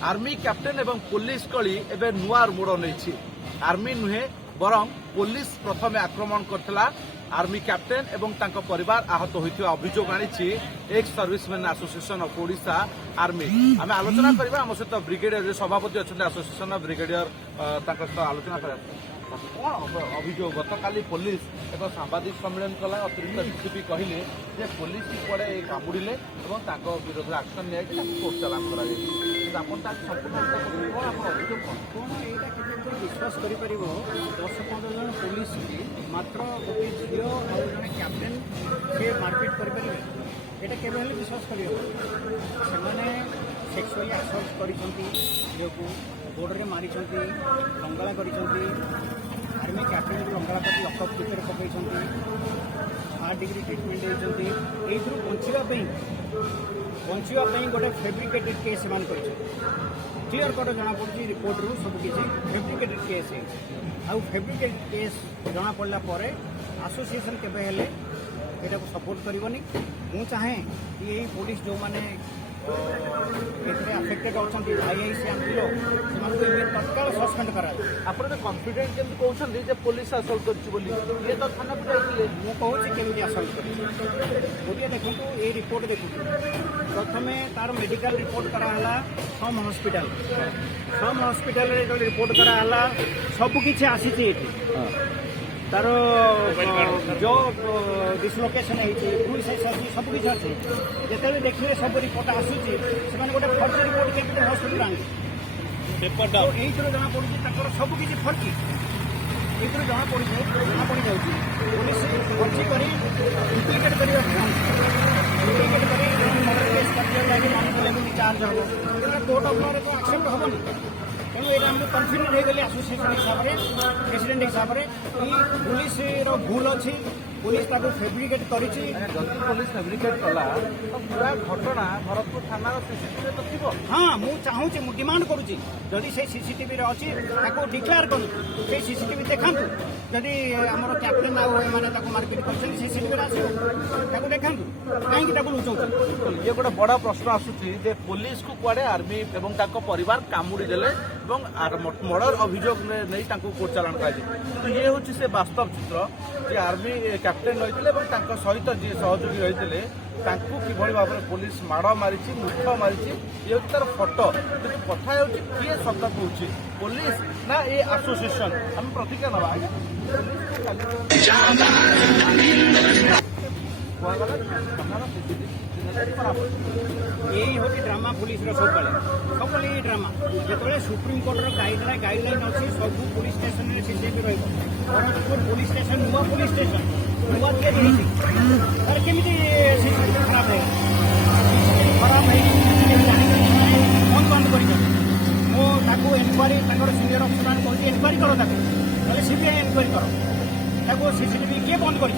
army captain एवं police कली एवं नुआ मोड़ नहीं आर्मी नुहे बरं पुलिस प्रथम आक्रमण करथिला आर्मी कैप्टेन एवं तांको परिवार आहत होइथिबा अभियोग आनिछि ex serviceman association of Odisha army आम आलोचना करबा हम सहित ब्रिगेडियर सभापति अच्छा एसोसिएशन ऑफ ब्रिगेडियर तांको सहित आलोचना करा कौन अभियोग गतकाली पुलिस एक सांबादिक सम्मेलन कला अतिरिक्त डीसीपी कहले जे पुलिस कुआडे कामुड़िले एवं तांको विरोध एक्शन निया कि कोर्ट चालान करा आपण ता संपूर्ण कौन आप अभियोग कौन एटा केते विश्वास करि परिबो 10-15 जन पुलिस की मात्र गोटे झियो और जने कैप्टेन से मारपीट करि परिबे एटा केबे हेले विश्वास करियो सेमाने सेक्सुअली असल्ट करिसंती झियो को बोर्ड रे मारिसंती लंगला करिसंती आर्मी कैप्टेन को लंगला कर लकअप भितर पकईसंती 8 डिग्री ट्रीटमेंट देइसंती एइथरु बंचिबा पई गोटे फैब्रिकेटेड केस मान करिसंती क्लियर कट जना पड़ी रिपोर्ट रू सब किसी फैब्रिकेटेड केस है आउ फैब्रिकेटेड केस जना पड़ा पर एसोसिएशन केबे हेले एटा को सपोर्ट करबनी मु चाहे कि यही पुलिस जो माने एथरे अफेक्टेड होछंती आईआईसी आंपिलो सेमानको इमिडिएट तत्काल सस्पेंड करा आपण कॉन्फिडेंट केम कहउछंती जे पुलिस असल्ट करछि बोली ये तो थाना पे जाइले मु कहूछि केमिति असल्ट करछि ओडिया देखंतु ए रिपोर्ट देखंतु प्रथमे तार मेडिकल रिपोर्ट करा हला सम हॉस्पिटल रे जो रिपोर्ट करा हला सब किछि आसीछि एठी तार जो डिसलोकेशन है सब किसी अच्छे जिते देखिए सब रिपोर्ट आसूसी से गोटे फर्जी रिपोर्ट के हस्पिटाल आने पेपर डाउन यही जना पड़ी सब किसी फर्जी ये जना पड़ जाए पुलिस फर्जी कर डुप्लिकेट करने चार्ज हम कोर्ट ऑफ लॉ तो एक्सेप्ट हेनी तेणु ये कन्फ्यूजन हो गले एसोसिएशन हिसाब से प्रेसिडेंट हिसाब से पुलिस भूल अच्छी पुलिस फैब्रिकेट करिछि जल्दी पुलिस फैब्रिकेट कला तो पूरा घटना भरतपुर थाना सीसीटीवी तो थी हाँ मु चाहूँ मु डिमांड करुच्ची जदि से सीसीटीवी अच्छी डिक्लेयर करूँ से सीसीटीवी देखातु जदि आम कैप्टेन आने मार्केट कर सीसीटीवी आसो देखा कहीं लुचाऊ ये गोटे बड़ा प्रश्न आसूची जे पुलिस को कुआडे आर्मी एवं ताको परिवार कामुड़ी देले मर्डर अभियोग नहीं कोर्ट चालान कर ये हूँ से वास्तव चित्र जे आर्मी कैप्टेन रही सहित जी सहयोगी रही किभली भाव में पुलिस माड़ मारी मुख मारी ये तार फटो कि कथा किए सत कौच पुलिस ना ये एसोसिएशन आम प्रतिक्रिया नवा यही हूँ ड्रामा पुलिस सब ये ड्रामा जो सुप्रीम कोर्टर गाइडलाइन अच्छी सब पुलिस स्टेशन में सीसीटीवी रही पुलिस स्टेशन नुआ पुलिस स्टेशन नुआ तैयारी केमी सीसीटीवी खराब है खराब बंद कर इनक्वारी सीनियर अफिसर मैंने कहते इनक्वारी करो सीबीआई इनक्वारी करो सीसीटीवी किए बंद कर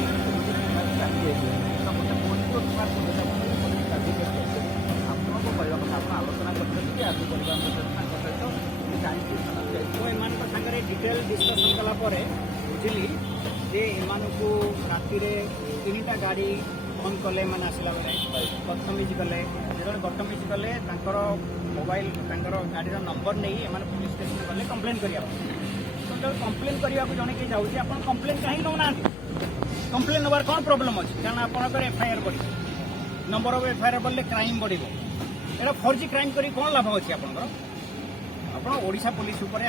सागर डिटेल डिस्कसन कलापर बुझिली जे एम को राति 3टा गाड़ी बंद कले मैंने आसला बेले बदतमीज कले जो बदतमीज कले मोबाइल गाड़ी नंबर नहीं एम पुलिस स्टेशन गले कंप्लेन करा जो कंप्लेन करने को जन किए जाऊँगी आप कंप्लेन कहीं नौना कंप्लेन नवार कौन प्रोब्लेम अच्छी कारण आपंकर एफआईआर बढ़ नंबर ऑफ एफआईआर बढ़ले क्राइम बढ़ एटा फर्जी क्राइम करी कौन लाभ अच्छी आपंकर ओडिशा पुलिस उपर